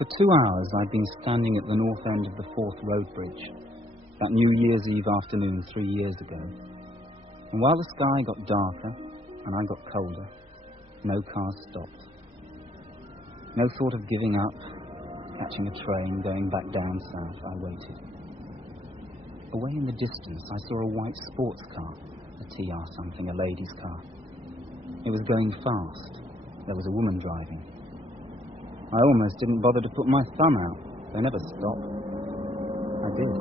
For 2 hours I'd been standing at the north end of the 4th Road Bridge, that New Year's Eve afternoon 3 years ago. And while the sky got darker and I got colder, no cars stopped. No thought of giving up, catching a train, going back down south. I waited. Away in the distance I saw a white sports car, a TR something, a lady's car. It was going fast. There was a woman driving. I almost didn't bother to put my thumb out. They never stop. I did.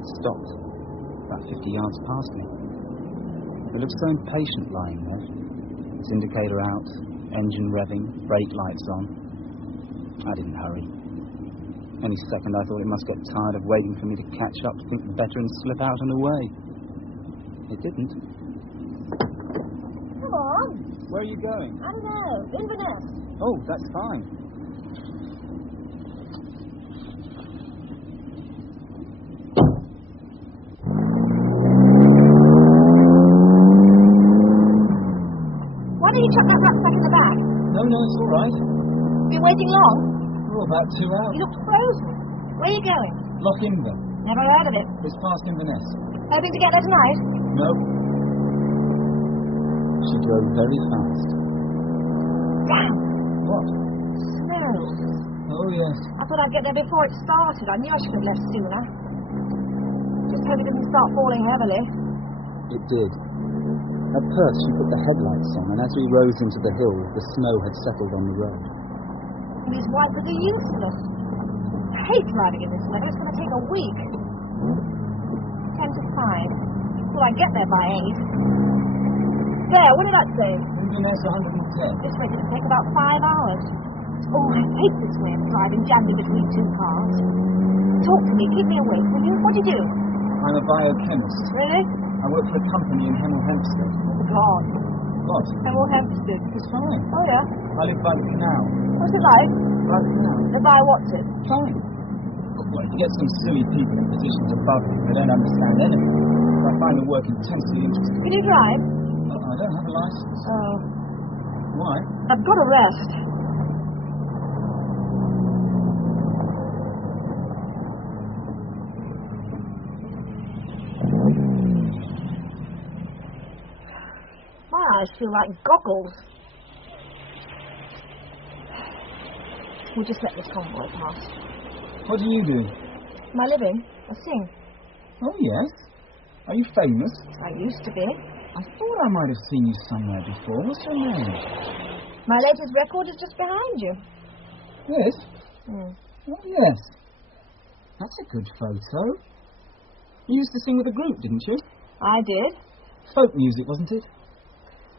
It stopped, about 50 yards past me. It looked so impatient lying there. Its indicator out, engine revving, brake lights on. I didn't hurry. Any second I thought it must get tired of waiting for me to catch up, think better and slip out and away. It didn't. Come on. Where are you going? I don't know. Inverness. Oh, that's fine. Why don't you chuck that rucksack in the bag? No, it's all right. Been waiting long? Oh, about 2 hours. You look frozen. Where are you going? Loch Inver. Never heard of it. It's past Inverness. Hoping to get there tonight? No. She drove very fast. Damn. What? Snow. Oh, yes. I thought I'd get there before it started. I knew I should have left sooner. Just hope it didn't start falling heavily. It did. At first she put the headlights on, and as we rose into the hill, the snow had settled on the road. These wipers are useless. I hate driving in this weather. It's going to take a week. 10 to 5. Thought I'd get there by 8. There, what did I say? Inverness 110. This way could take about 5 hours. Oh, I hate this way of driving, jammed in between two cars. Talk to me, keep me awake, will you? What do you do? I'm a biochemist. Really? I work for a company in Hemel Hempstead. Oh, God. What? Hemel Hempstead. It's fine. Oh, yeah? I live by the canal. What's it like? By the canal. By what's it? Fine. Well, you get some silly people in positions above me that don't understand anything. I find the work intensely interesting. Can you drive? I don't have a license. Oh. Why? I've got a rest. My eyes feel like goggles. We'll just let this convoy pass. What do you do? My living? I sing. Oh, yes. Are you famous? I used to be. I thought I might have seen you somewhere before. What's your name? My latest record is just behind you. This? Oh, yes. That's a good photo. You used to sing with a group, didn't you? I did. Folk music, wasn't it?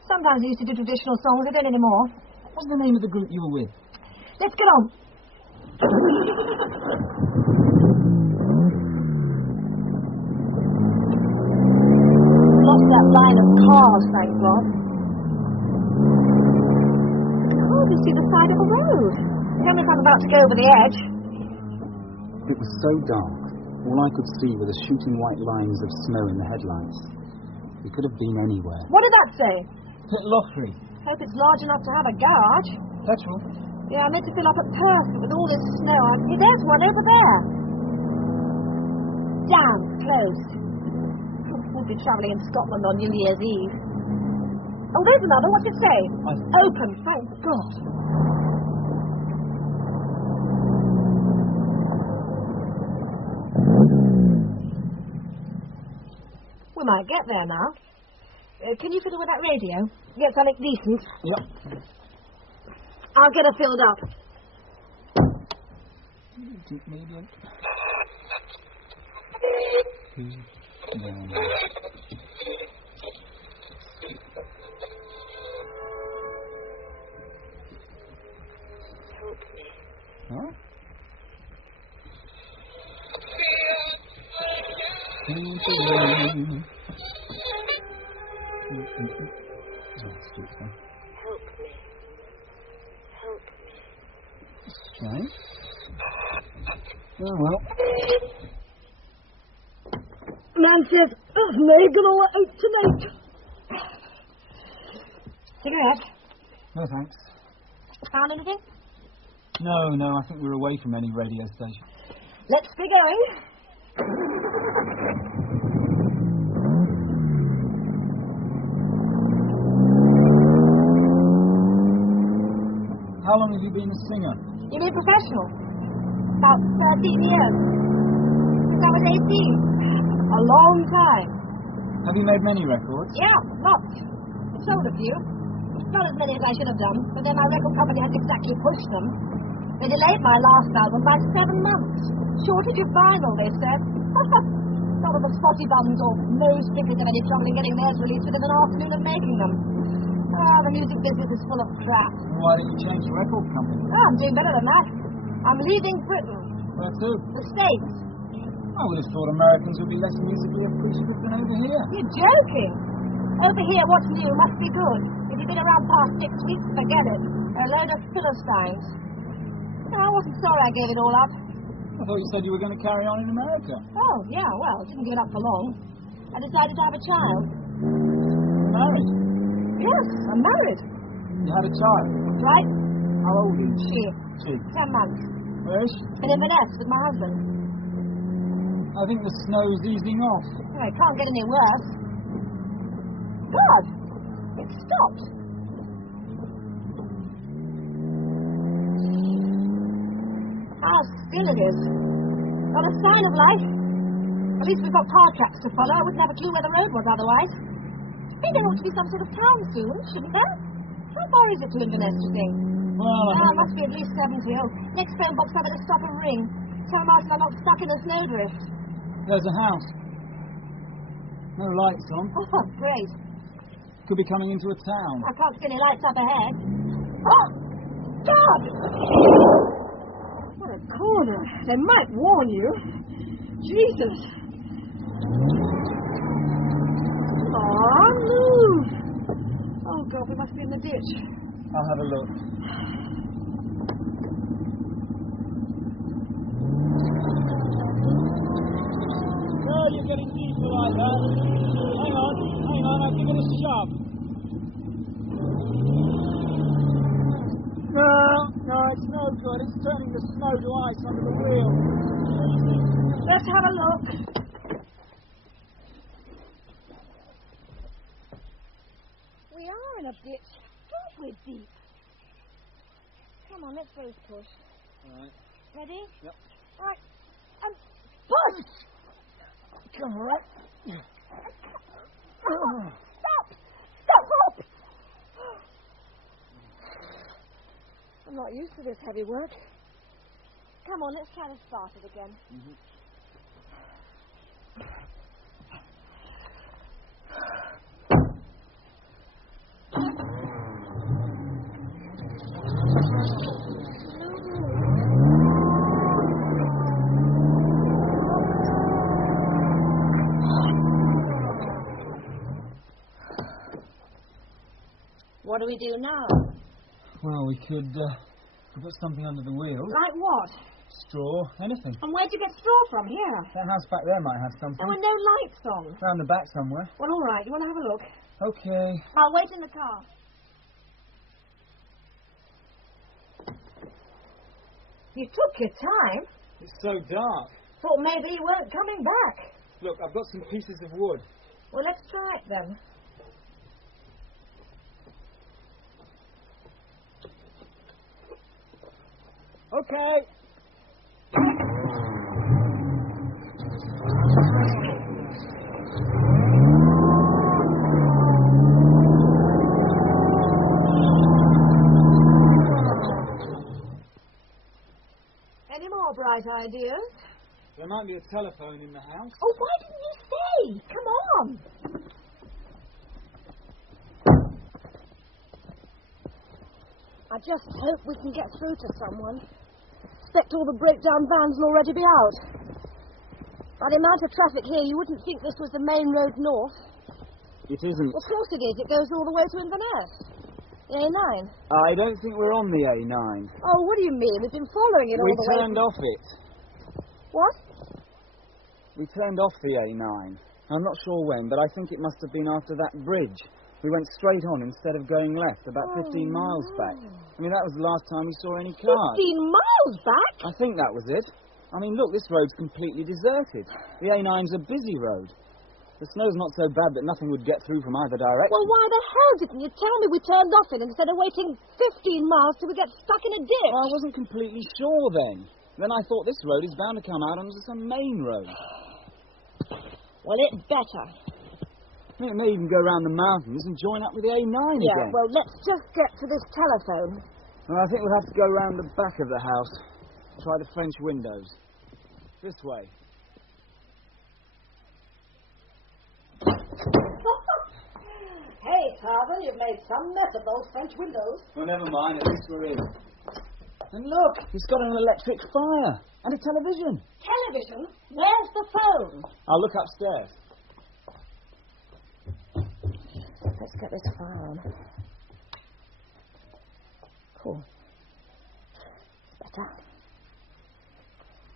Sometimes I used to do traditional songs. I don't anymore. What was the name of the group you were with? Let's get on. Lost that line of cars, thank God. I can hardly see the side of the road. Tell me if I'm about to go over the edge. It was so dark. All I could see were the shooting white lines of snow in the headlights. We could have been anywhere. What did that say? Pit Lochry. Hope it's large enough to have a garage. Petrol. Yeah, I meant to fill up at Perth, but with all this snow, there's one over there. Damn, closed. We'll be travelling in Scotland on New Year's Eve. Oh, there's another. What's it say? Open, thank God. We might get there now. Can you fiddle with that radio? Get something decent. Yep. I'll get her filled up. Deep medium. Huh? Right. Oh, well. Man says, "Of me, gonna let out tonight." Cigarette? No, thanks. Found anything? No, I think we're away from any radio station. Let's be going. How long have you been a singer? You mean professional? About 13 years. Since I was 18. A long time. Have you made many records? Yeah, lots. I've sold a few. Not as many as I should have done, but then my record company hasn't exactly pushed them. They delayed my last album by 7 months. Shortage of vinyl, they said. None of the spotty bums or nose pickers have any trouble in getting theirs released within an afternoon of making them. Ah, the music business is full of crap. Why didn't you change the record company? Oh, I'm doing better than that. I'm leaving Britain. Where to? The States. I would have thought Americans would be less musically appreciative than over here. You're joking. Over here, what's new must be good. If you've been around past 6 weeks, forget it. They're a load of Philistines. No, I wasn't sorry I gave it all up. I thought you said you were going to carry on in America. Oh, yeah, well, didn't give it up for long. I decided to have a child. Married? Yes, I'm married. You had a child? Right? How old is she? She. 10 months. Where is she? In Inverness with my husband. I think the snow's easing off. Oh, it can't get any worse. God, it stopped. How still it is. Not a sign of life. At least we've got car tracks to follow. I wouldn't have a clue where the road was otherwise. I think there ought to be some sort of town soon, shouldn't there? How far is it to Inverness, do you think? Well, It must be at least 70. Oh, next phone box I better stop and ring. Tell Martin I'm not stuck in a snowdrift. there's a house. No lights on. Oh, great. Could be coming into a town. I can't see any lights up ahead. Oh, God! What a corner. They might warn you. Jesus. Aw, move. Oh, God, we must be in the ditch. I'll have a look. Oh, you're getting deeper like that. Hang on, I'll give it a shove. No, it's no good. It's turning the snow to ice under the wheel. Let's have a look. We are in a ditch. God, we're deep. Come on, let's both push. All right. Ready? Yep. All right. Push! Come on, right? Stop! Stop! I'm not used to this heavy work. Come on, let's try to start it again. Mm-hmm. What do we do now? Well, we could put something under the wheels. Like what? Straw, anything. And where'd you get straw from? Here. That house back there might have something. There were no lights on. Round the back somewhere. Well, all right. You want to have a look? Okay. I'll wait in the car. You took your time. It's so dark. Thought maybe you weren't coming back. Look, I've got some pieces of wood. Well, let's try it then. Okay. Any more bright ideas? There might be a telephone in the house. Oh, why didn't you say? Come on. I just hope we can get through to someone. Expect all the breakdown vans will already be out. By the amount of traffic here, you wouldn't think this was the main road north. It isn't. Of course it is. It goes all the way to Inverness. The A9. I don't think we're on the A9. Oh, what do you mean? We've been following it all the way. We turned off it. What? We turned off the A9. I'm not sure when, but I think it must have been after that bridge. We went straight on instead of going left, about 15 miles back. I mean, that was the last time we saw any cars. 15 miles back? I think that was it. I mean, look, this road's completely deserted. The A9's a busy road. The snow's not so bad that nothing would get through from either direction. Well, why the hell didn't you tell me we turned off it instead of waiting 15 miles till we get stuck in a ditch? Well, I wasn't completely sure then. Then I thought this road is bound to come out onto some main road. Well, it better. It may even go round the mountains and join up with the A9 again. Yeah, well, let's just get to this telephone. Well, I think we'll have to go round the back of the house. Try the French windows. This way. Hey, Tarzan, you've made some mess of those French windows. Well, never mind. At least we're in. And look, it's got an electric fire and a television. Television? Where's the phone? I'll look upstairs. Let's get this fire on. Cool. Better.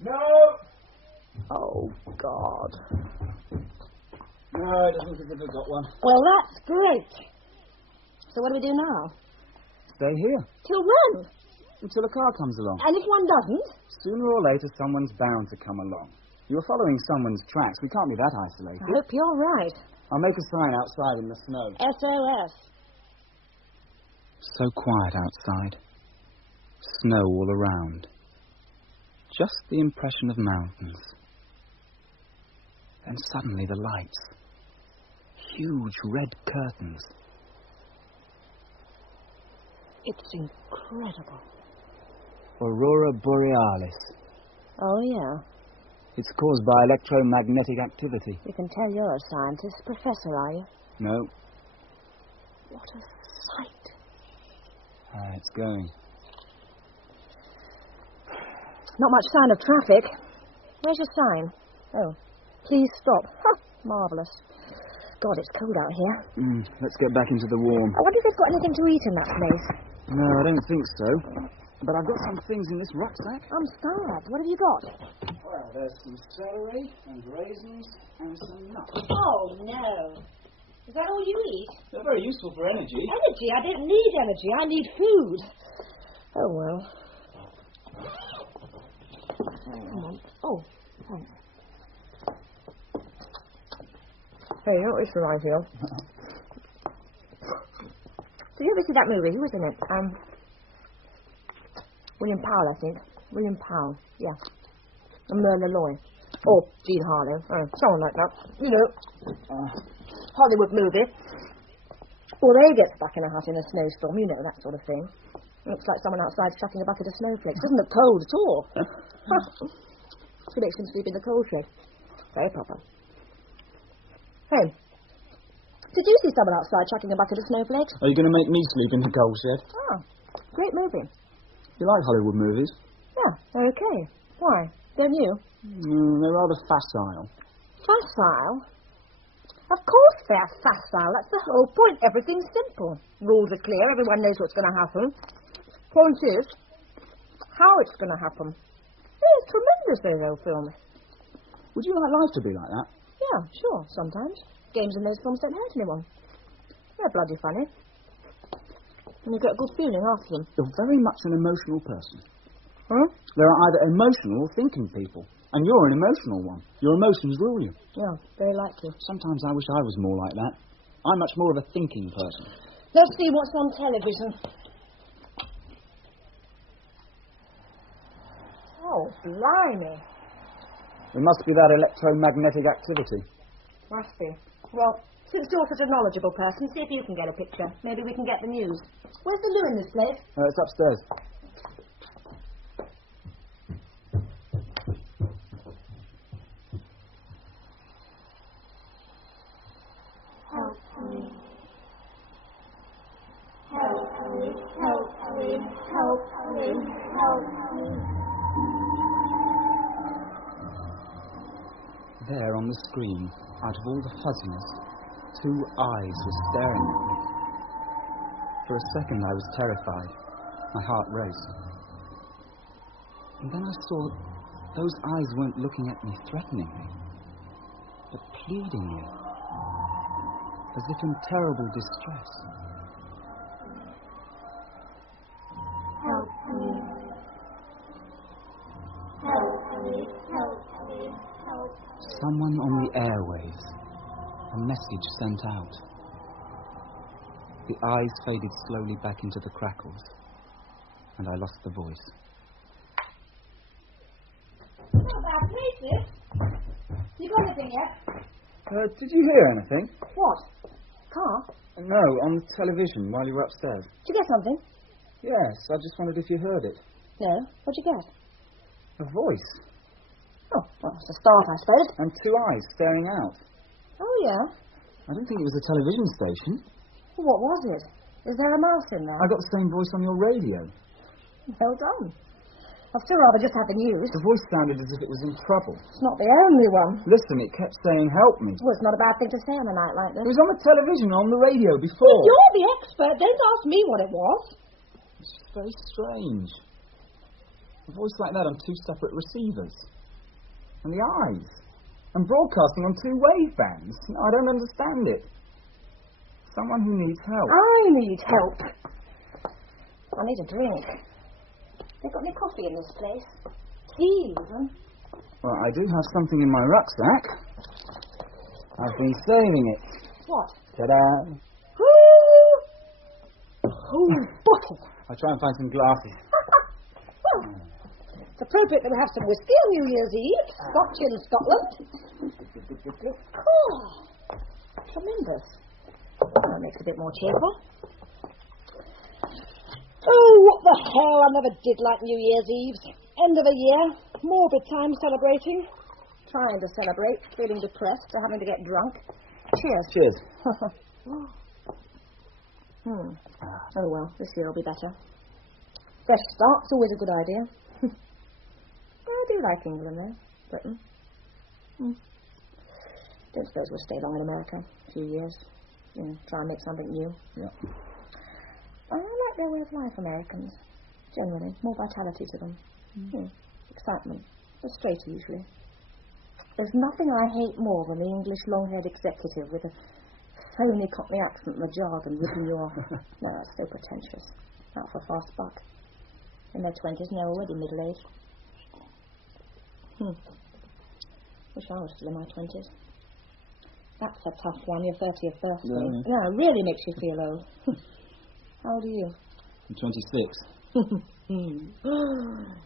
No! Oh, God. No, it doesn't look as if we've got one. Well, that's great. So what do we do now? Stay here. Till when? Until a car comes along. And if one doesn't? Sooner or later, someone's bound to come along. You're following someone's tracks. We can't be that isolated. I hope you're right. I'll make a sign outside in the snow. SOS. So quiet outside. Snow all around. Just the impression of mountains. Then suddenly the lights. Huge red curtains. It's incredible. Aurora Borealis. Oh, yeah. It's caused by electromagnetic activity. You can tell you're a scientist. Professor, are you? No. What a sight. It's going. Not much sign of traffic. Where's your sign? Oh, please stop. Huh, marvellous. God, it's cold out here. Let's get back into the warm. I wonder if they've got anything to eat in that place. No, I don't think so. But I've got some things in this rucksack. I'm starved. What have you got? Well, there's some celery and raisins and some nuts. Oh, no. Is that all you eat? They're very useful for energy. Energy? I don't need energy. I need food. Oh, well. Oh, thanks. Hey, you know what this reminds me of? Did you ever see that movie? Who was in it? William Powell, I think. William Powell, yeah. And Myrna Loy. Or Jean Harlow. Someone like that. You know. Hollywood movie. Or they get stuck in a hut in a snowstorm, you know, that sort of thing. Looks like someone outside chucking a bucket of snowflakes. Doesn't look cold at all. She makes him sleep in the coal shed. Very proper. Hey, did you see someone outside chucking a bucket of snowflakes? Are you going to make me sleep in the coal shed? Oh, great movie. You like Hollywood movies? Yeah, they're okay. Why? Don't you? They're rather facile. Facile? Of course they're facile. That's the whole point. Everything's simple. Rules are clear. Everyone knows what's going to happen. Point is, how it's going to happen. It's tremendous, those old films. Would you like life to be like that? Yeah, sure, sometimes. Games in those films don't hurt anyone. They're bloody funny. And you get a good feeling after them. You're very much an emotional person. Huh? There are either emotional or thinking people. And you're an emotional one. Your emotions rule you. Yeah, very likely. Sometimes I wish I was more like that. I'm much more of a thinking person. Let's see what's on television. Oh, blimey. It must be that electromagnetic activity. Must be. Well, since you're such a knowledgeable person, see if you can get a picture. Maybe we can get the news. Where's the loo in this place? It's upstairs. Help me. Help me. Help me. Help me. Help me. There on the screen, out of all the fuzziness, 2 eyes were staring at me. For a second I was terrified. My heart raced. And then I saw those eyes weren't looking at me threateningly, but pleadingly. as if in terrible distress. Help me. Help me. Help me. Help me. Someone on the airwaves. A message sent out. The eyes faded slowly back into the crackles, and I lost the voice. Not a bad place, this. You got anything yet? Did you hear anything? What? Car? No, on the television while you were upstairs. Did you get something? Yes, I just wondered if you heard it. No. What'd you get? A voice. Oh, well, it's a start, I suppose. And two eyes staring out. Oh, yeah? I don't think it was a television station. Well, what was it? Is there a mouse in there? I got the same voice on your radio. Well done. I'd still rather just have the news. The voice sounded as if it was in trouble. It's not the only one. Listen, it kept saying, help me. Well, it's not a bad thing to say on a night like this. It was on the television, on the radio before. Well, you're the expert. Don't ask me what it was. It's very strange. A voice like that on two separate receivers. And the eyes. And broadcasting on two wavebands. No, I don't understand it. Someone who needs help. I need help. I need a drink. They got any coffee in this place? Tea, even? Well, I do have something in my rucksack. I've been saving it. What? Ta-da! Oh, bottle. I'll try and find some glasses. Well, it's appropriate that we have some whiskey on New Year's Eve. Scotch in Scotland. Oh, tremendous. That makes it a bit more cheerful. Oh, what the hell. I never did like New Year's Eves. End of the year. Morbid time celebrating. Trying to celebrate. Feeling depressed. Having to get drunk. Cheers. Cheers. Oh, well, this year will be better. Fresh start's always a good idea. I do like England, though. Britain. Don't suppose we'll stay long in America. A few years. You know, try and make something new. Yeah. I like their way of life, Americans. Generally. More vitality to them. Excitement. They're straighter, usually. There's nothing I hate more than the English long-haired executive with a phony Cockney accent and the jargon ripping you off. No, that's so pretentious. Out for a fast buck. In their 20s and they're already middle-aged. Wish I was still in my 20s. That's a tough one, your 30th birthday. Yeah. No, it really makes you feel old. How old are you? I'm 26.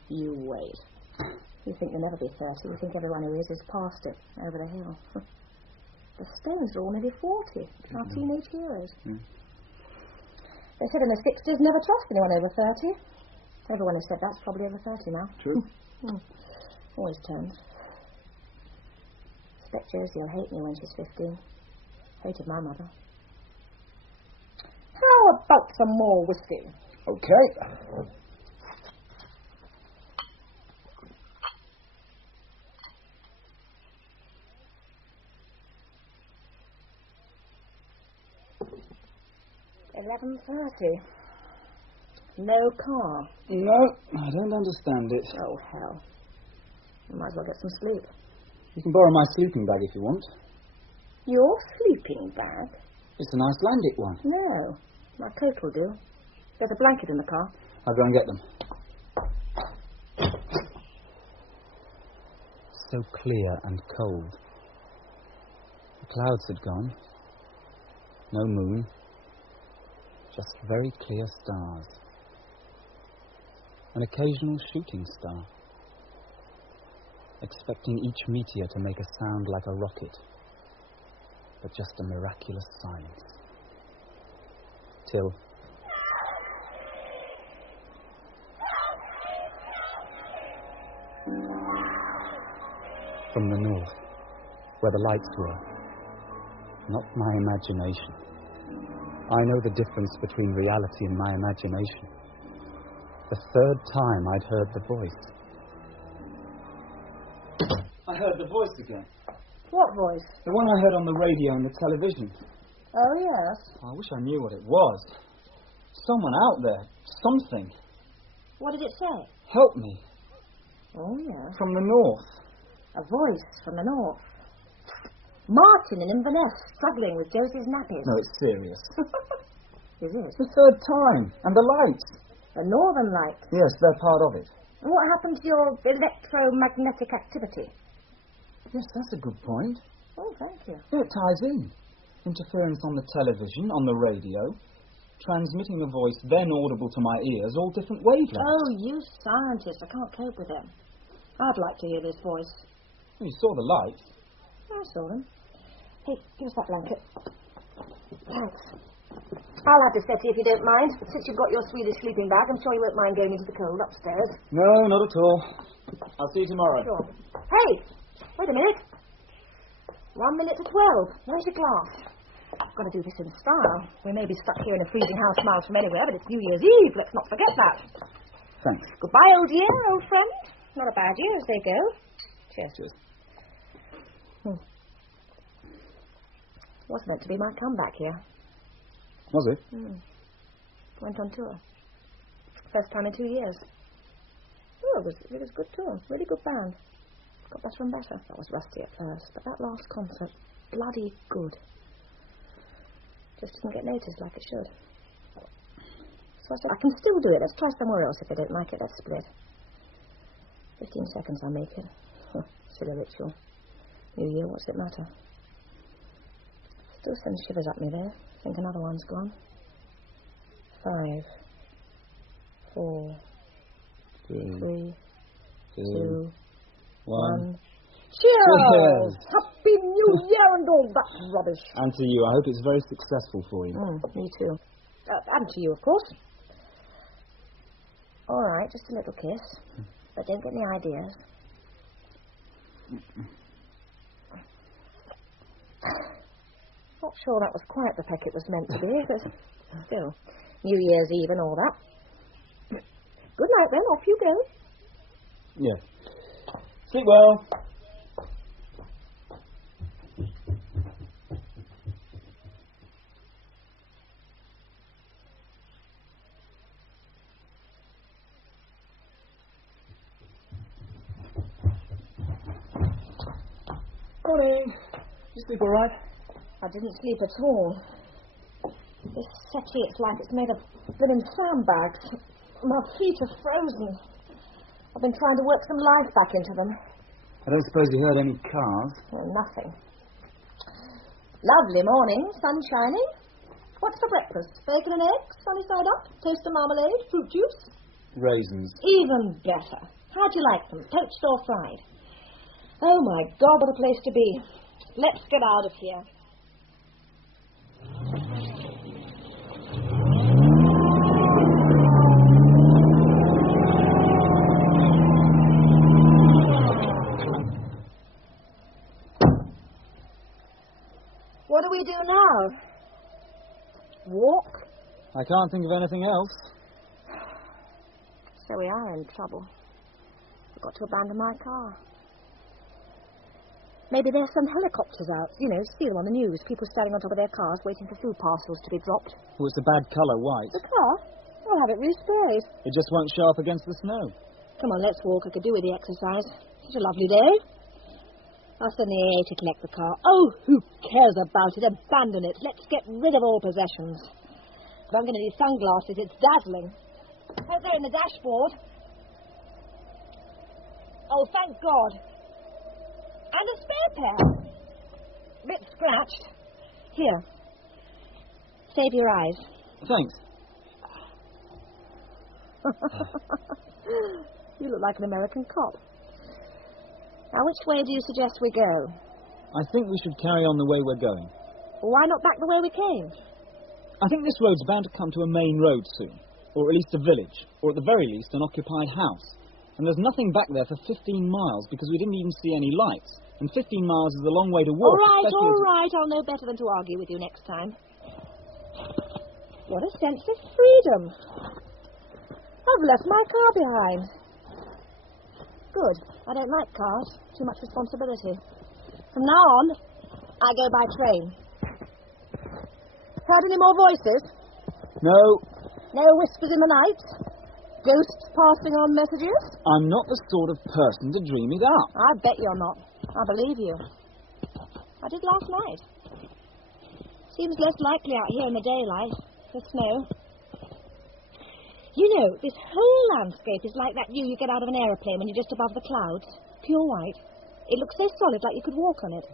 You wait. You think you'll never be 30. You think everyone who is past it, over the hill. The Stones are all nearly 40. Our teenage heroes. They said in the 60s, never trust anyone over 30. Everyone who said that's probably over 30 now. True. Always turns. Expect Josie will hate me when she's 15. Hated my mother. How about some more whiskey? Okay. $11:30. No car. No, I don't understand it. Oh, hell. You might as well get some sleep. You can borrow my sleeping bag if you want. Your sleeping bag? It's an Icelandic one. No. My coat will do. There's a blanket in the car. I'll go and get them. So clear and cold. The clouds had gone. No moon. Just very clear stars. An occasional shooting star. Expecting each meteor to make a sound like a rocket. But just a miraculous silence. Till... From the north, where the lights were. Not my imagination. I know the difference between reality and my imagination. The third time I'd heard the voice. I heard the voice again. What voice? The one I heard on the radio and the television. Oh, yes. I wish I knew what it was. Someone out there. Something. What did it say? Help me. Oh, yes. From the north. A voice from the north. Martin in Inverness, struggling with Josie's nappies. No, it's serious. Is it? It's the third time. And the lights. The northern lights. Yes, they're part of it. And what happened to your electromagnetic activity? Yes, that's a good point. Oh, thank you. Yeah, it ties in. Interference on the television, on the radio, transmitting a voice then audible to my ears, all different wavelengths. Oh, you scientists. I can't cope with them. I'd like to hear this voice. You saw the lights. I saw them. Hey, give us that blanket. Thanks. I'll have the settee if you don't mind. Since you've got your Swedish sleeping bag, I'm sure you won't mind going into the cold upstairs. No, not at all. I'll see you tomorrow. Sure. Hey, wait a minute. 1 minute to 12. Where's your glass? I've got to do this in style. We may be stuck here in a freezing house miles from anywhere, but it's New Year's Eve. Let's not forget that. Thanks. Goodbye, old year, old friend. Not a bad year as they go. Cheers. Cheers. Was meant to be my comeback here. Was it? Went on tour. First time in 2 years. Oh, it was a good tour. Really good band. Got better and better. That was rusty at first, but that last concert, bloody good. Just didn't get noticed like it should. So I said, I can still do it. Let's try somewhere else. If they don't like it, let's split. 15 seconds I'll make it. Silly ritual. New Year, what's it matter? Still sends shivers up me there. Think another one's gone. 5, 4, 3, 2, 1. Cheers! Happy New Year and all that rubbish. And to you. I hope it's very successful for you. Me too. And to you, of course. All right, just a little kiss. But don't get any ideas. Not sure that was quite the peck it was meant to be, but still. New Year's Eve and all that. Good night, then. Off you go. Yeah. Sleep well. Morning. You sleep all right? I didn't sleep at all. This settee, it's like it's made of blooming sandbags. My feet are frozen. I've been trying to work some life back into them. I don't suppose you heard any cars? Well, nothing. Lovely morning, sun shining. What's for breakfast? Bacon and eggs, sunny side up, toast and marmalade, fruit juice? Raisins. Even better. How'd you like them, poached or fried? Oh, my God, what a place to be. Let's get out of here. What do we do now? Walk? I can't think of anything else. So we are in trouble. We've got to abandon my car. Maybe there's some helicopters out. You know, see them on the news. People standing on top of their cars waiting for food parcels to be dropped. Oh, it's a bad colour, white. The car? I'll have it resprayed. It just won't show up against the snow. Come on, let's walk. I could do with the exercise. Such a lovely day. I'll send the AA to collect the car. Oh, who cares about it? Abandon it. Let's get rid of all possessions. But I'm going to need sunglasses. It's dazzling. Right there in the dashboard. Oh, thank God. And a spare pair. A bit scratched. Here. Save your eyes. Thanks. You look like an American cop. Now, which way do you suggest we go? I think we should carry on the way we're going. Why not back the way we came? I think this road's bound to come to a main road soon. Or at least a village. Or at the very least, an occupied house. And there's nothing back there for 15 miles because we didn't even see any lights. And 15 miles is a long way to walk. All right. I'll know better than to argue with you next time. What a sense of freedom. I've left my car behind. Good. I don't like cars. Too much responsibility. From now on, I go by train. Heard any more voices? No. No whispers in the night? Ghosts passing on messages? I'm not the sort of person to dream it up. I bet you're not. I believe you. I did last night. Seems less likely out here in the daylight. The snow. You know, this whole landscape is like that view you get out of an aeroplane when you're just above the clouds. Pure white. It looks so solid, like you could walk on it.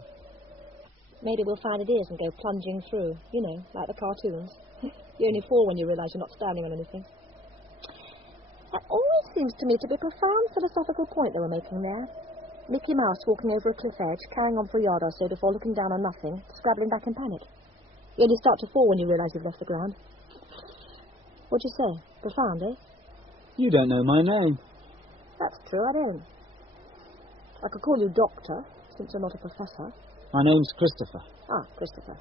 Maybe we'll find it is and go plunging through. You know, like the cartoons. You only fall when you realise you're not standing on anything. That always seems to me to be a profound philosophical point they were making there. Mickey Mouse walking over a cliff edge, carrying on for a yard or so before looking down on nothing, scrabbling back in panic. You only start to fall when you realise you've left the ground. What'd you say? Profound, eh? You don't know my name. That's true, I don't. I could call you Doctor, since you're not a professor. My name's Christopher. Ah, Christopher.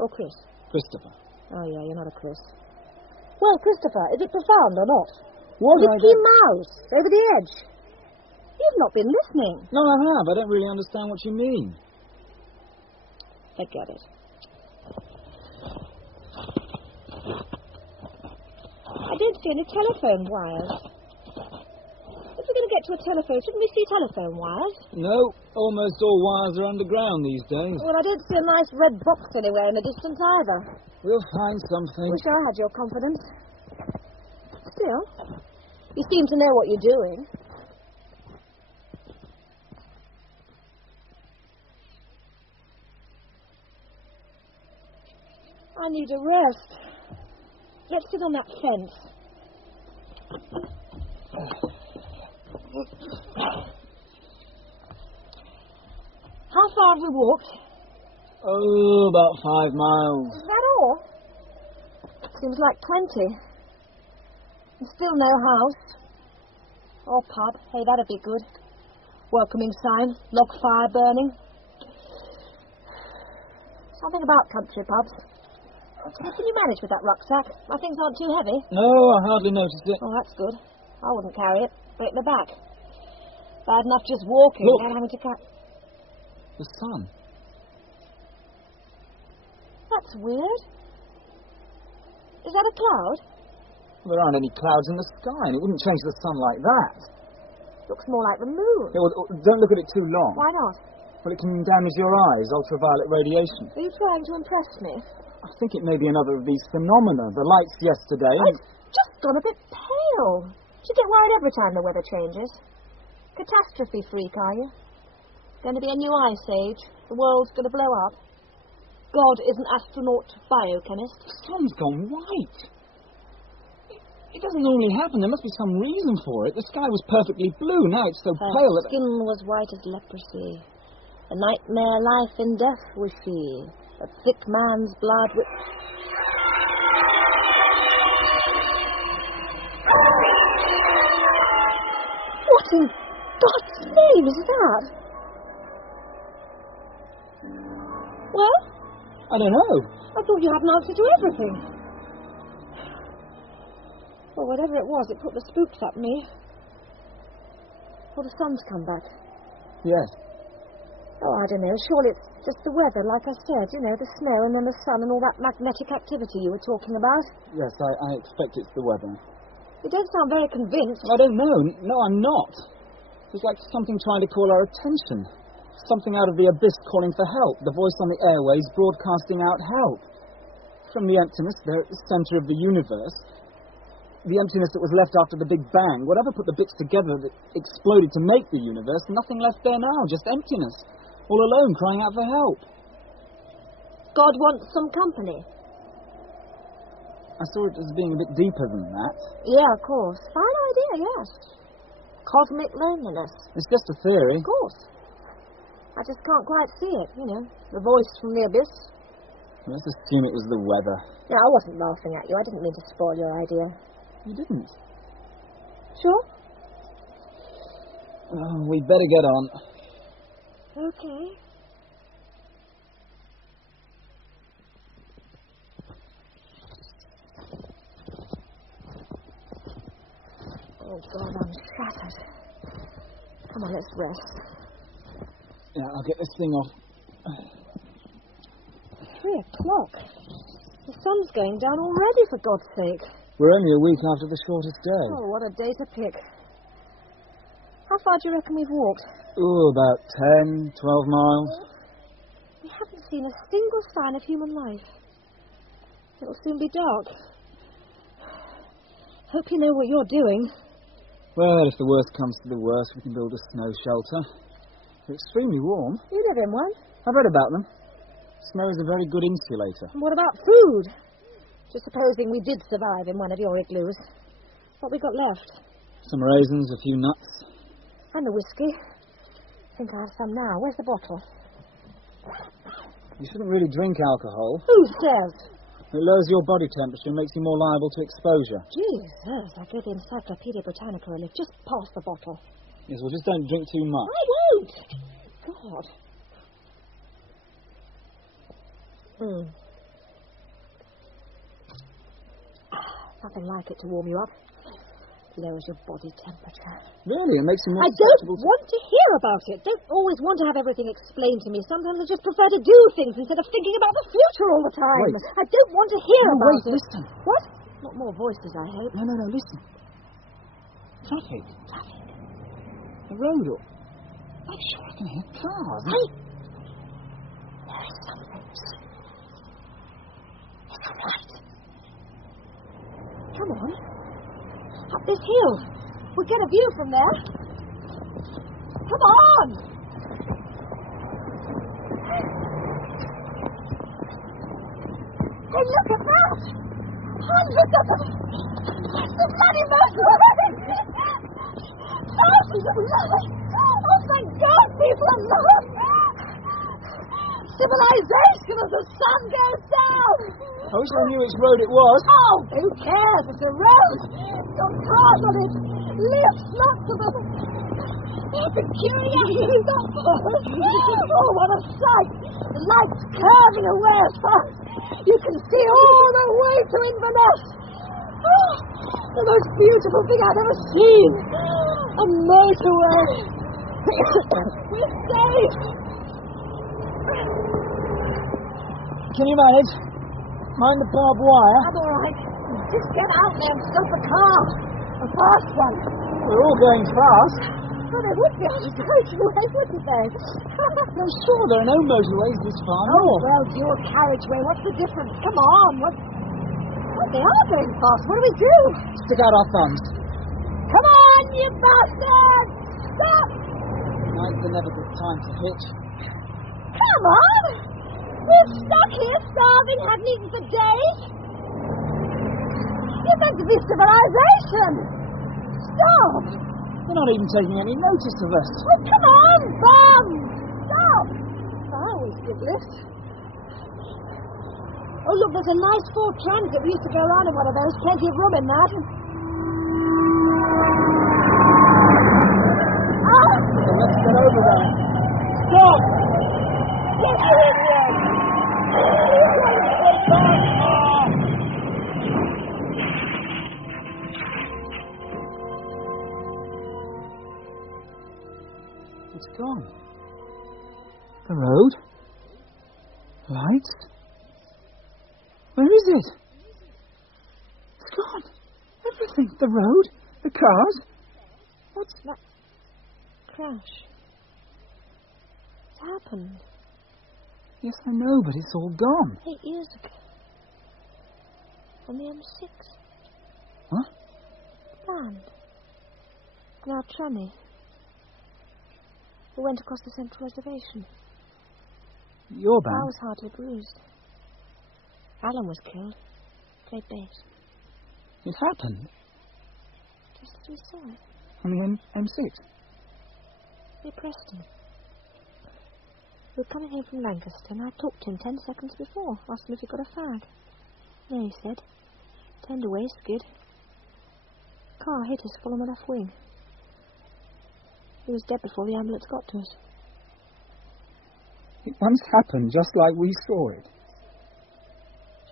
Or Chris. Christopher. Oh, yeah, you're not a Chris. Well, Christopher, is it profound or not? What? Mickey Mouse, over the edge. You've not been listening. No, I have. I don't really understand what you mean. Forget it. I didn't see any telephone wires. If we're going to get to a telephone, shouldn't we see telephone wires? No, almost all wires are underground these days. Well, I didn't see a nice red box anywhere in the distance either. We'll find something. Wish I had your confidence. Still, you seem to know what you're doing. I need a rest. Let's sit on that fence. How far have we walked? Oh, about 5 miles. Is that all? Seems like 20. And still no house. Or pub. Hey, that'd be good. Welcoming sign. Log fire burning. Something about country pubs. How can you manage with that rucksack? My things aren't too heavy. No, I hardly noticed it. Oh, that's good. I wouldn't carry it. Break my back. Bad enough just walking Look. without having to carry... The sun. That's weird. Is that a cloud? Well, there aren't any clouds in the sky, and it wouldn't change the sun like that. Looks more like the moon. Yeah, well, don't look at it too long. Why not? Well, it can damage your eyes, ultraviolet radiation. Are you trying to impress me? I think it may be another of these phenomena. The lights yesterday... It's just gone a bit pale. You get worried every time the weather changes. Catastrophe freak, are you? Going to be a new ice age. The world's going to blow up. God is an astronaut biochemist. The sun's gone white. It doesn't normally happen. There must be some reason for it. The sky was perfectly blue. Now it's so Her pale that... skin was white as leprosy. A nightmare life in death was she. A thick man's blood with... What in God's name is that? Well? I don't know. I thought you had an answer to everything. Well, whatever it was, it put the spooks up me. Well, the sun's come back. Yes. Oh, I don't know. Surely it's just the weather, like I said. You know, the snow and then the sun and all that magnetic activity you were talking about. Yes, I expect it's the weather. You don't sound very convinced. I don't know. No, I'm not. It's like something trying to call our attention. Something out of the abyss calling for help. The voice on the airways broadcasting out help. From the emptiness there at the center of the universe, the emptiness that was left after the Big Bang, whatever put the bits together that exploded to make the universe, nothing left there now, just emptiness. All alone, crying out for help. God wants some company. I saw it as being a bit deeper than that. Yeah, of course. Fine idea, yes. Cosmic loneliness. It's just a theory. Of course. I just can't quite see it, you know. The voice from the abyss. Let's assume it was the weather. Yeah, I wasn't laughing at you. I didn't mean to spoil your idea. You didn't. Sure? Oh, we'd better get on. Okay. Oh, God, I'm shattered. Come on, let's rest. Yeah, I'll get this thing off. 3 o'clock. The sun's going down already, for God's sake. We're only a week after the shortest day. Oh, what a day to pick. How far do you reckon we've walked? Ooh, about 10, 12 miles. seen a single sign of human life. It'll soon be dark. Hope you know what you're doing. Well, if the worst comes to the worst, we can build a snow shelter. They're extremely warm. You live in one. I've read about them. Snow is a very good insulator. And what about food? Just supposing we did survive in one of your igloos. What we got left? Some raisins, a few nuts. And the whiskey. I think I have some now. Where's the bottle? You shouldn't really drink alcohol. Who says? It lowers your body temperature and makes you more liable to exposure. Jesus, I gave the Encyclopedia Britannica a lift. Just pass the bottle. Yes, well, just don't drink too much. I won't. God. Nothing like it to warm you up. Lowers your body temperature. Really? It makes you more I susceptible don't want to hear about it. Don't always want to have everything explained to me. Sometimes I just prefer to do things instead of thinking about the future all the time. Wait. I don't want to hear about it. Listen. What? Not more voices, I hope. No, listen. Traffic. The road. I'm sure I can hear cars. Hey! There is something. It's all right. Come on. Up this hill. We'll get a view from there. Come on! Hey, look at that! Hundreds of them! The bloody motorways! Thousands of lives! Oh, thank God people are alive! Civilization as the sun goes down! I wish I knew which road it was. Oh, who cares? It's a road. It's got cars on it. Lifts, lots of them. Every curiosity up for us. Oh, what a sight. The lights curving away as fast. You can see all the way to Inverness. Oh, the most beautiful thing I've ever seen. A motorway. We're safe. Can you manage? Mind the barbed wire? I'm all right. Just get out there and stop the car. A fast one. We're all going fast. Well, they would be on the carriageway, wouldn't they? I'm sure there are no motorways this far Oh, north. well, your carriageway. What's the difference? Come on. What? Well, they are going fast. What do we do? Stick out our thumbs. Come on, you bastards! Stop! Night's the never good time to hitch. Come on! We're stuck here starving, haven't eaten for days. You're meant to be civilization. Stop! They're not even taking any notice of us. Oh, come on, bum! Stop! I always give lifts. Oh, look, there's a nice Ford Transit. We used to go around in one of those. Plenty of room in that. Oh! So let's get over there. Stop! Get in there! It's gone. The road? Lights? Where is it? It's gone. Everything. The road, the cars. What's that crash? What's happened? Yes, I know, but it's all gone. 8 years ago. On the M6. What? Land. In our tranny. We went across the central reservation. Your I band? was hardly bruised. Alan was killed. Played bass. It happened Just as we saw it. on the M6. Near Preston. We were coming home from Lancaster and I talked to him 10 seconds before. Asked him if he got a fag. No, he said. Turned away, skid. Car hit us full on the left wing. He was dead before the ambulance got to us. It once happened just like we saw it.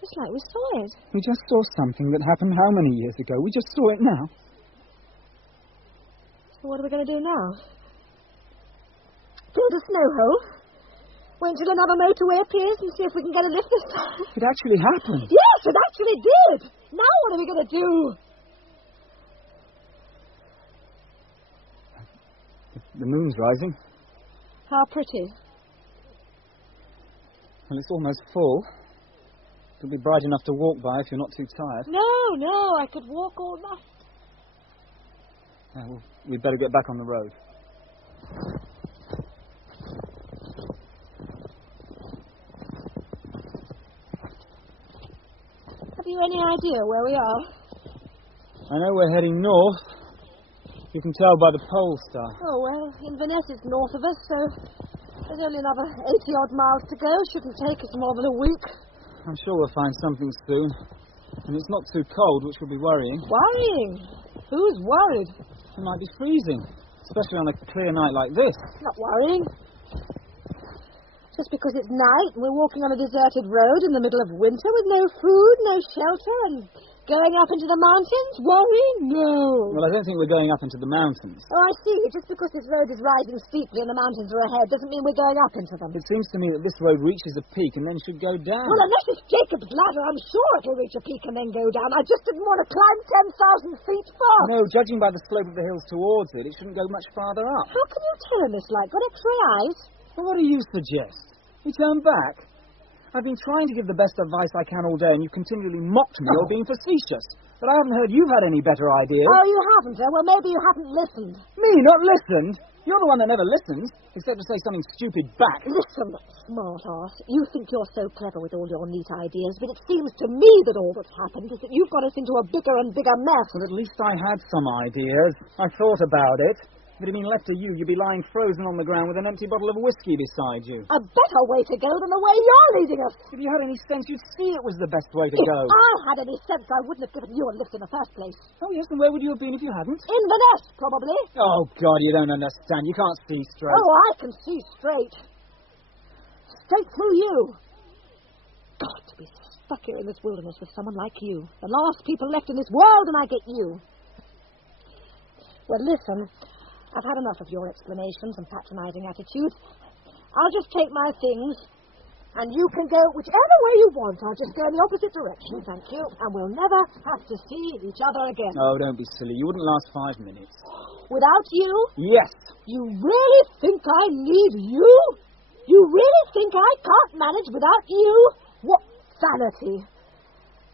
Just like we saw it. We just saw something that happened how many years ago? We just saw it now. So what are we going to do now? Build a snow hole? Wait until another motorway appears and see if we can get a lift this time? It actually happened. Yes, it actually did. Now what are we going to do? The moon's rising. How pretty. Well, it's almost full. It'll be bright enough to walk by if you're not too tired. No, I could walk all night. Well, we'd better get back on the road. Have you any idea where we are? I know we're heading north. You can tell by the pole star. Oh, well, Inverness is north of us, so there's only another 80-odd miles to go. Shouldn't take us more than a week. I'm sure we'll find something soon. And it's not too cold, which will be worrying. Worrying? Who's worried? It might be freezing, especially on a clear night like this. Not worrying. Just because it's night and we're walking on a deserted road in the middle of winter with no food, no shelter, and going up into the mountains? Worrying? No. Well, I don't think we're going up into the mountains. Oh, I see. Just because this road is rising steeply and the mountains are ahead doesn't mean we're going up into them. It seems to me that this road reaches a peak and then should go down. Well, unless it's Jacob's ladder, I'm sure it'll reach a peak and then go down. I just didn't want to climb 10,000 feet fast. No, judging by the slope of the hills towards it, it shouldn't go much farther up. How can you tell in this light? Got X-ray eyes? Well, what do you suggest? We turn back? I've been trying to give the best advice I can all day, and you've continually mocked me or been facetious. But I haven't heard you've had any better ideas. Oh, you haven't, eh? Well, maybe you haven't listened. Me, not listened? You're the one that never listens, except to say something stupid back. Listen, smart ass. You think you're so clever with all your neat ideas, but it seems to me that all that's happened is that you've got us into a bigger and bigger mess. Well, at least I had some ideas. I thought about it. If it had been left to you, you'd be lying frozen on the ground with an empty bottle of whiskey beside you. A better way to go than the way you're leading us. If you had any sense, you'd see it was the best way to If go. I had any sense, I wouldn't have given you a lift in the first place. Oh, yes, and where would you have been if you hadn't? Inverness, probably. Oh, God, you don't understand. You can't see straight. Oh, I can see straight. Straight through you. God, to be stuck here in this wilderness with someone like you. The last people left in this world, and I get you. Well, listen, I've had enough of your explanations and patronizing attitude. I'll just take my things, and you can go whichever way you want. I'll just go in the opposite direction, thank you, and we'll never have to see each other again. Oh, don't be silly. You wouldn't last 5 minutes. Without you? Yes. You really think I need you? You really think I can't manage without you? What vanity.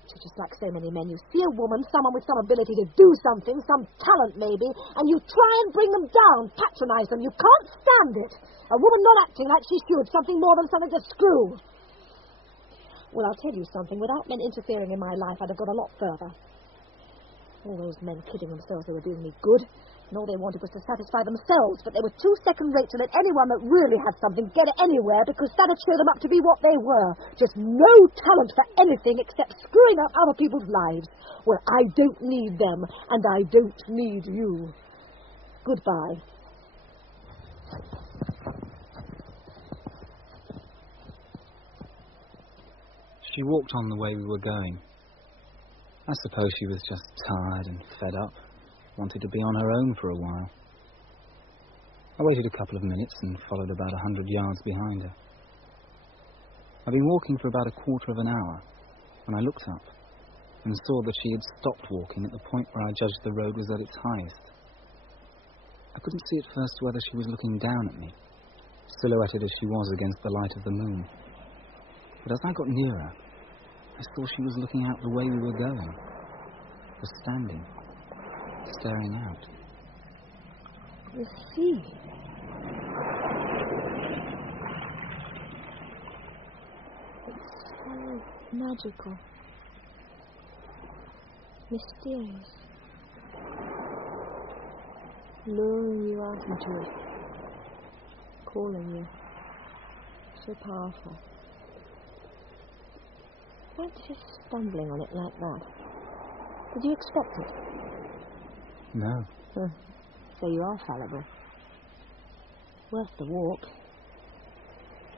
Just like so many men, you see a woman, someone with some ability to do something, some talent maybe, and you try and bring them down, patronize them. You can't stand it. A woman not acting like she should, something more than something to screw. Well, I'll tell you something. Without men interfering in my life, I'd have got a lot further. All those men kidding themselves they were doing me good, and all they wanted was to satisfy themselves, but they were too second-rate to let anyone that really had something get anywhere, because that'd show them up to be what they were. Just no talent for anything except screwing up other people's lives. Well, I don't need them, and I don't need you. Goodbye. She walked on the way we were going. I suppose she was just tired and fed up. Wanted to be on her own for a while. I waited a couple of minutes and followed about 100 yards behind her. I'd been walking for about a quarter of an hour when I looked up and saw that she had stopped walking at the point where I judged the road was at its highest. I couldn't see at first whether she was looking down at me, silhouetted as she was against the light of the moon. But as I got nearer, I saw she was looking out the way we were going, was standing, staring out. The sea. It's so magical. Mysterious. Luring you out into it. Calling you. So powerful. Why did you stumbling on it like that? Did you expect it? No. So you are fallible. Worth the walk.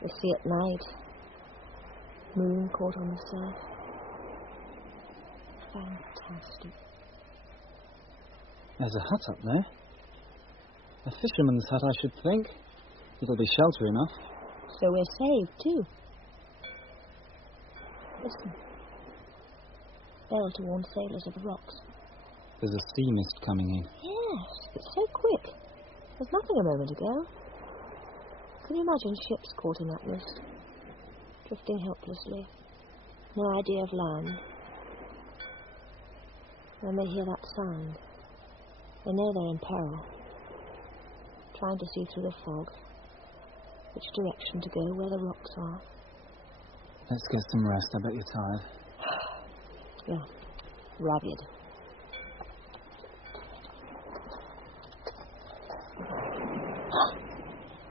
The sea at night. Moon caught on the surf. Fantastic. There's a hut up there. A fisherman's hut, I should think. It'll be shelter enough. So we're saved, too. Listen. Bell to warn sailors of the rocks. There's a sea mist coming in. Yes, it's so quick. There's nothing a moment ago. Can you imagine ships caught in that mist? drifting helplessly. No idea of land. When they hear that sound, they know they're in peril. Trying to see through the fog which direction to go, where the rocks are. Let's get some rest. I bet you're tired. Yeah, ragged.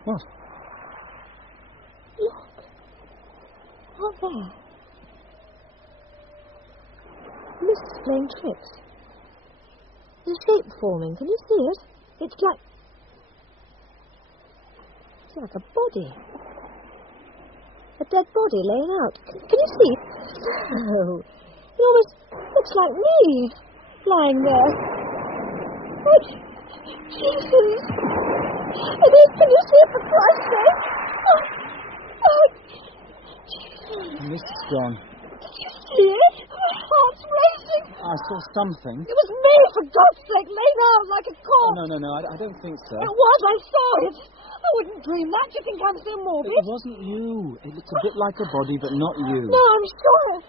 What? Look. Out there. The mist is playing tricks. There's a shape forming. Can you see it? It's like a body. A dead body laying out. Can you see? No. It almost looks like me, lying there. Oh, Jesus. It is. Can you see it, for Christ's sake? Oh, The mist is gone. did you see it? My heart's racing. I saw something. It was me, for God's sake, laid out like a corpse. No, I don't think so. It was. I saw it. I wouldn't dream that. Do you think I'm so morbid? It wasn't you. It looked a bit like a body, but not you. No, I'm sure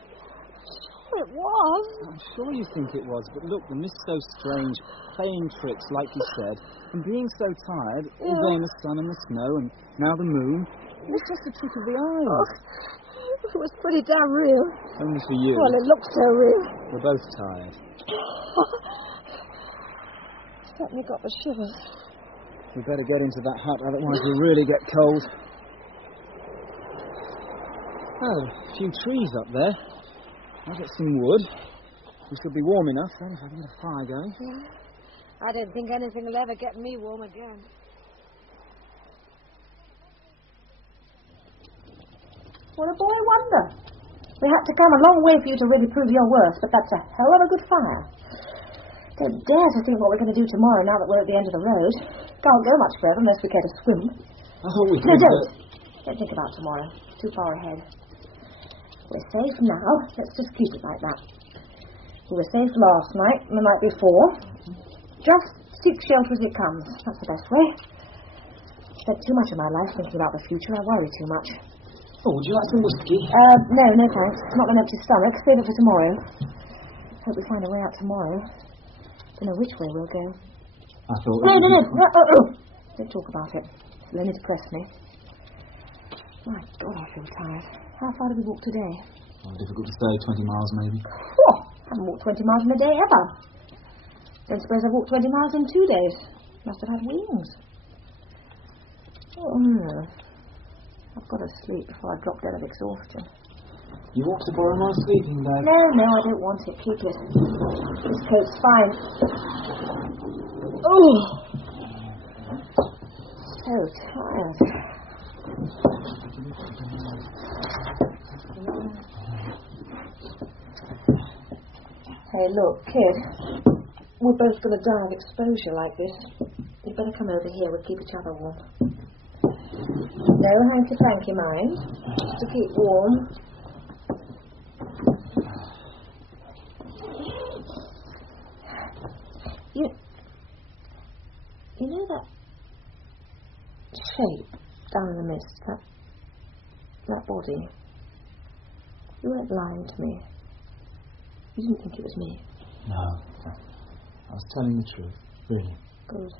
it was. I'm sure you think it was, but look, the mist's so strange, playing tricks, like you said, and being so tired, all day in the sun and the snow, and now the moon. It was just a trick of the eye. Oh, it was pretty damn real. Only for you. Well, it looked so real. We're both tired. Certainly got the shivers. We better get into that hut, otherwise we'll really get cold. Oh, a few trees up there. I'll get some wood. We should be warm enough then if I can get a fire going. Yeah. I don't think anything will ever get me warm again. What a boy wonder. We had to come a long way for you to really prove your worth, but that's a hell of a good fire. Don't dare to think what we're going to do tomorrow now that we're at the end of the road. Can't go much further unless we care to swim. Oh, we No, don't. Don't think about tomorrow. Too far ahead. We're safe now. Let's just keep it like that. We were safe last night and the night before. Just seek shelter as it comes. That's the best way. Spent too much of my life thinking about the future. I worry too much. Oh, would you like some whiskey? No thanks. Not an empty stomach. Save it for tomorrow. Hope we find a way out tomorrow. Don't know which way we'll go. I thought... No. Don't talk about it. It'll only depress me. My God, I feel tired. How far did we walk today? Oh, difficult to say. 20 miles, maybe. Oh, I haven't walked 20 miles in a day ever. Don't suppose I've walked 20 miles in 2 days. Must have had wings. Oh, no. I've got to sleep before I drop dead of exhaustion. You want to borrow my sleeping bag? No, I don't want it. Keep it. This coat's fine. Oh! So tired. Hey, look, kid. We're both going to die of exposure like this. You'd better come over here. We'll keep each other warm. No hanky-panky, mind. Just to keep warm. You know that shape down in the mist, that body? You weren't lying to me. You didn't think it was me. No. I was telling the truth, really. Good.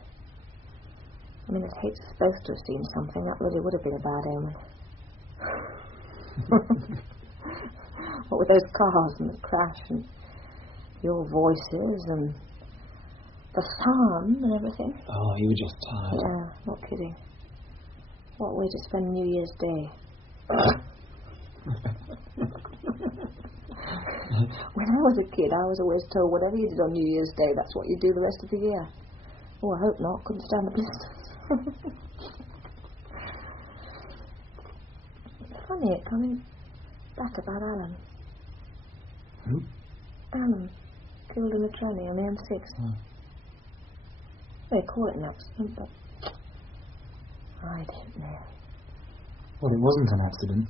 I mean, I'd hate us both to have seen something. That really would have been a bad omen. What with those cars and the crash and your voices and the sun and everything. Oh, you were just tired. Yeah, not kidding. What way to spend New Year's Day? When I was a kid, I was always told whatever you did on New Year's Day, that's what you do the rest of the year. Oh, I hope not. Couldn't stand the blisters. Funny it coming back about Alan. Who? Alan, killed in a tranny on the M6. Oh. They call it an accident, but I don't know. Well, it wasn't an accident.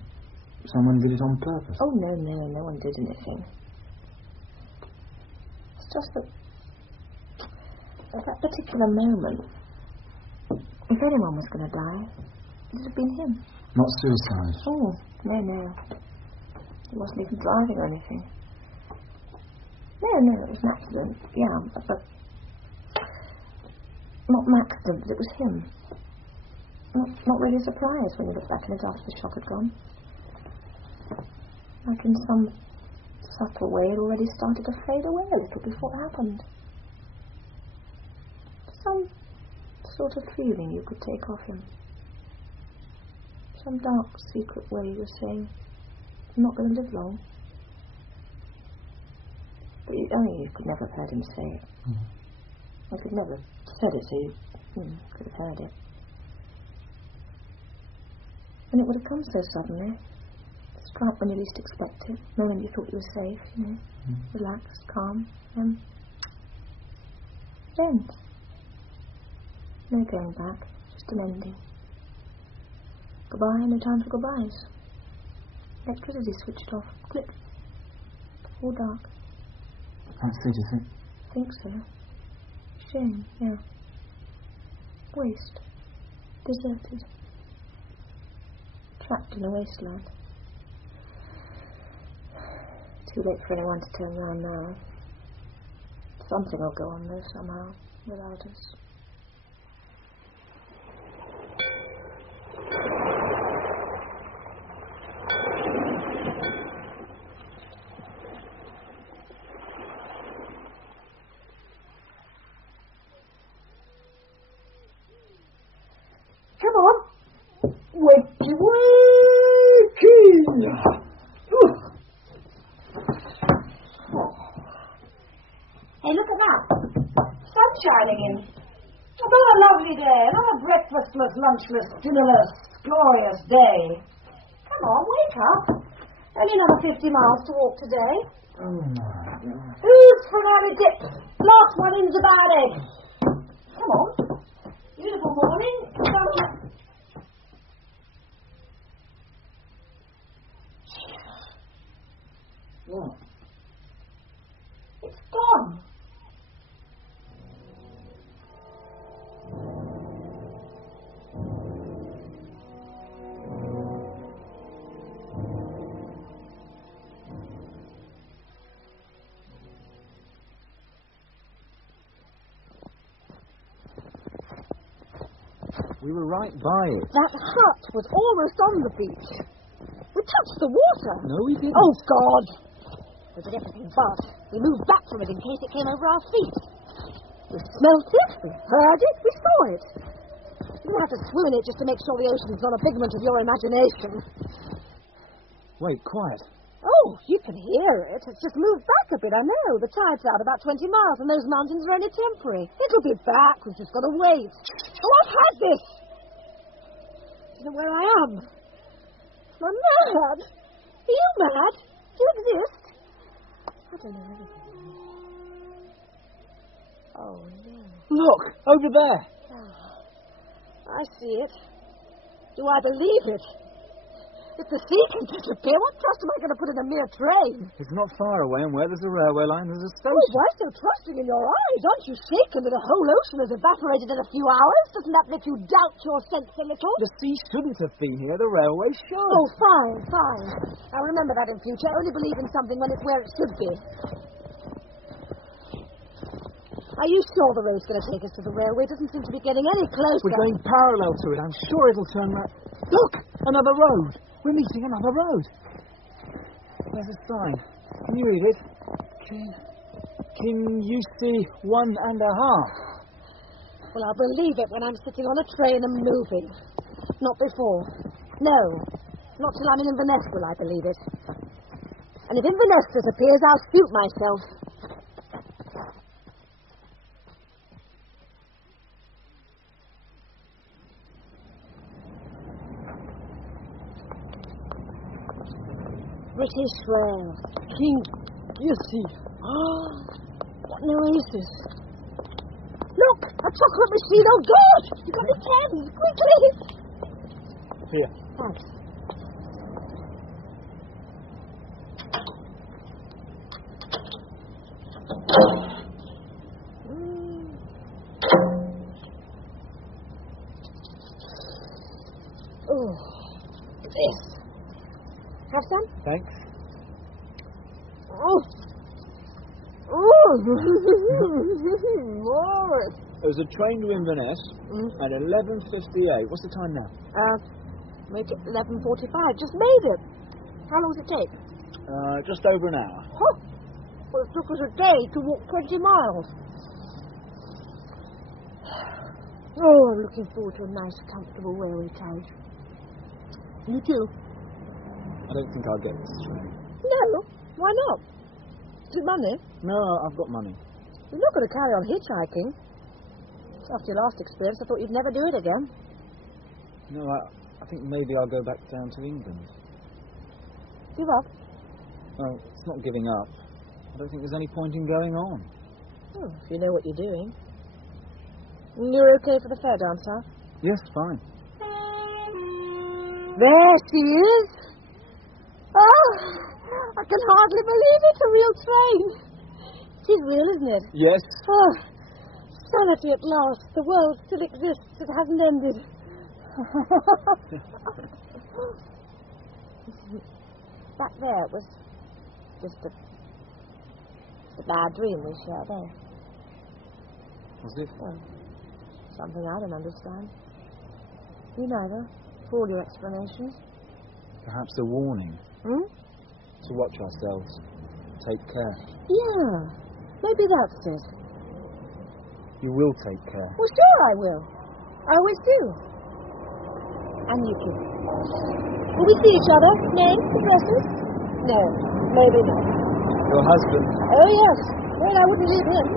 Someone did it on purpose. Oh, no one did anything. It's just that at that particular moment, if anyone was going to die, It had been him. Not suicide. Oh, no. He wasn't even driving or anything. No, it was an accident. Yeah, but not an accident, but it was him. Not really a surprise when you look back on it after the shock had gone. Like in some subtle way, it already started to fade away a little before it happened. Some sort of feeling you could take off him. Some dark, secret way you were saying, I'm not going to live long. But you could never have heard him say it. I could never have said it, so you could have heard it. And it would have come so suddenly. Struck when you least expect it. The moment you thought you were safe, relaxed, calm, and it ends. No going back, just an ending. Goodbye, no time for goodbyes. Electricity switched off. Click. All dark. That's it, is it? I think so. Shame, yeah. Waste. Deserted. Trapped in a wasteland. Too late for anyone to turn around now. Something will go on though somehow, without us. Come on. Wakey, wakey. Hey, look at that. Sun shining in. Another lovely day. Another breakfastless, lunchless, dinnerless, glorious day. Come on, wake up. Only another 50 miles to walk today. Oh, my God. Who's for an early dip? Last one in's a bad egg. Come on. Beautiful morning. What? It's gone. We were right by it. That hut was almost on the beach. We touched the water. No, we didn't. Oh, God. We did everything but. We moved back from it in case it came over our feet. We smelt it, we heard it, we saw it. You don't have to swim in it just to make sure the ocean's not a figment of your imagination. Wait, quiet. Oh, you can hear it. It's just moved back a bit, I know. The tide's out about 20 miles, and those mountains are only temporary. It'll be back. We've just got to wait. Oh, I've had this. I don't know where I am. I'm mad. Are you mad? Do you exist? I don't know anything. Oh, no. Look, over there. Oh, I see it. Do I believe it? If the sea can disappear, what trust am I going to put in a mere train? It's not far away, and where there's a railway line, there's a station. Oh, why so trusting in your eyes? Aren't you shaken that the whole ocean has evaporated in a few hours? Doesn't that make you doubt your sense a little? The sea shouldn't have been here. The railway should. Oh, fine. I'll remember that in future. Only believe in something when it's where it should be. Are you sure the road's going to take us to the railway? It doesn't seem to be getting any closer. We're going parallel to it. I'm sure it'll turn right. Look! Another road. We're meeting another road. There's a sign. Can you read it? Can you see 1.5? Well, I'll believe it when I'm sitting on a train and moving. Not before. No. Not till I'm in Inverness will I believe it. And if Inverness disappears, I'll shoot myself. British Rail. King Gussie. What an oasis. Look, a chocolate machine. Oh, God! You've got the Thames. Quickly. Here. Thanks. Oh, this. Have some? Thanks. Oh. Oh. More. There's a train to Inverness at 11:58. What's the time now? Make it 11:45. Just made it. How long does it take? Just over an hour. Huh. Well, it took us a day to walk 20 miles. Oh, I'm looking forward to a nice, comfortable railway carriage. You too? I don't think I'll get this train. No. Why not? Is it money? No, I've got money. You're not going to carry on hitchhiking. After your last experience, I thought you'd never do it again. No, I think maybe I'll go back down to England. Give up? Well, it's not giving up. I don't think there's any point in going on. Oh, if you know what you're doing. You're okay for the fair dance, huh? Yes, fine. There she is! Oh, I can hardly believe it's a real train. It is real, isn't it? Yes. Oh, sanity at last. The world still exists. It hasn't ended. Back there, it was just a bad dream we shared there. Was it? Well, something I don't understand. You neither, for all your explanations. Perhaps a warning. To watch ourselves. Take care. Yeah, maybe that's it. You will take care. Well, sure I will. I always do. And you too. Will we see each other? Names, addresses? No, maybe not. Your husband? Oh, yes. Well, I wouldn't leave him.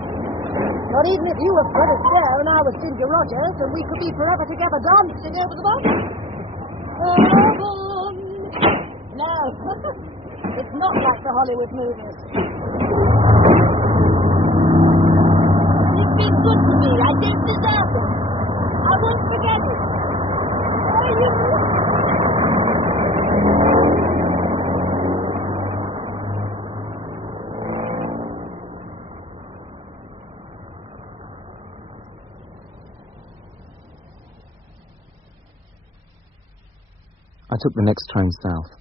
Not even if you were Fred Astaire and I was Cynthia Rogers and we could be forever together dancing over the bar. No. It's not like the Hollywood movies. You've been good to me. I didn't deserve it. I won't forget it. Oh, you... I took the next train south.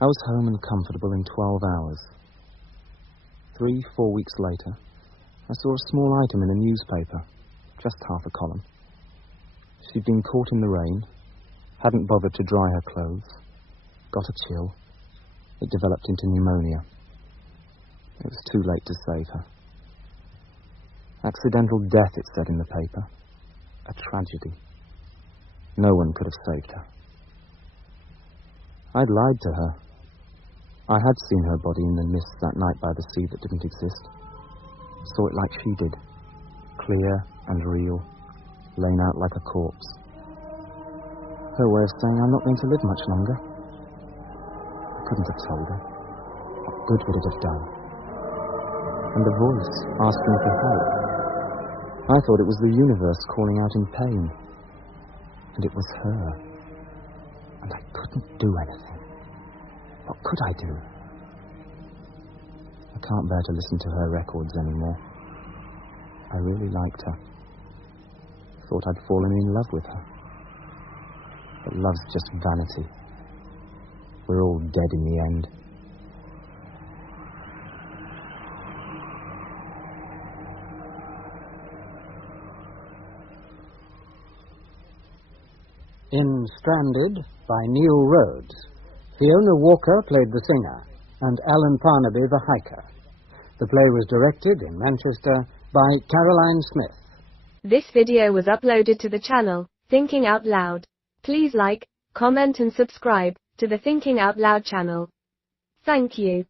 I was home and comfortable in 12 hours. 3-4 weeks later, I saw a small item in a newspaper, just half a column. She'd been caught in the rain, hadn't bothered to dry her clothes, got a chill. It developed into pneumonia. It was too late to save her. Accidental death, it said in the paper. A tragedy. No one could have saved her. I'd lied to her. I had seen her body in the mist that night by the sea that didn't exist. Saw it like she did. Clear and real, laying out like a corpse. Her way of saying I'm not going to live much longer. I couldn't have told her. What good would it have done? And the voice asking for help. I thought it was the universe calling out in pain. And it was her. And I couldn't do anything. What could I do? I can't bear to listen to her records anymore. I really liked her. Thought I'd fallen in love with her. But love's just vanity. We're all dead in the end. In Stranded by Neil Rhodes, Fiona Walker played the singer and Alan Parnaby the hiker. The play was directed in Manchester by Caroline Smith. This video was uploaded to the channel Thinking Out Loud. Please like, comment and subscribe to the Thinking Out Loud channel. Thank you.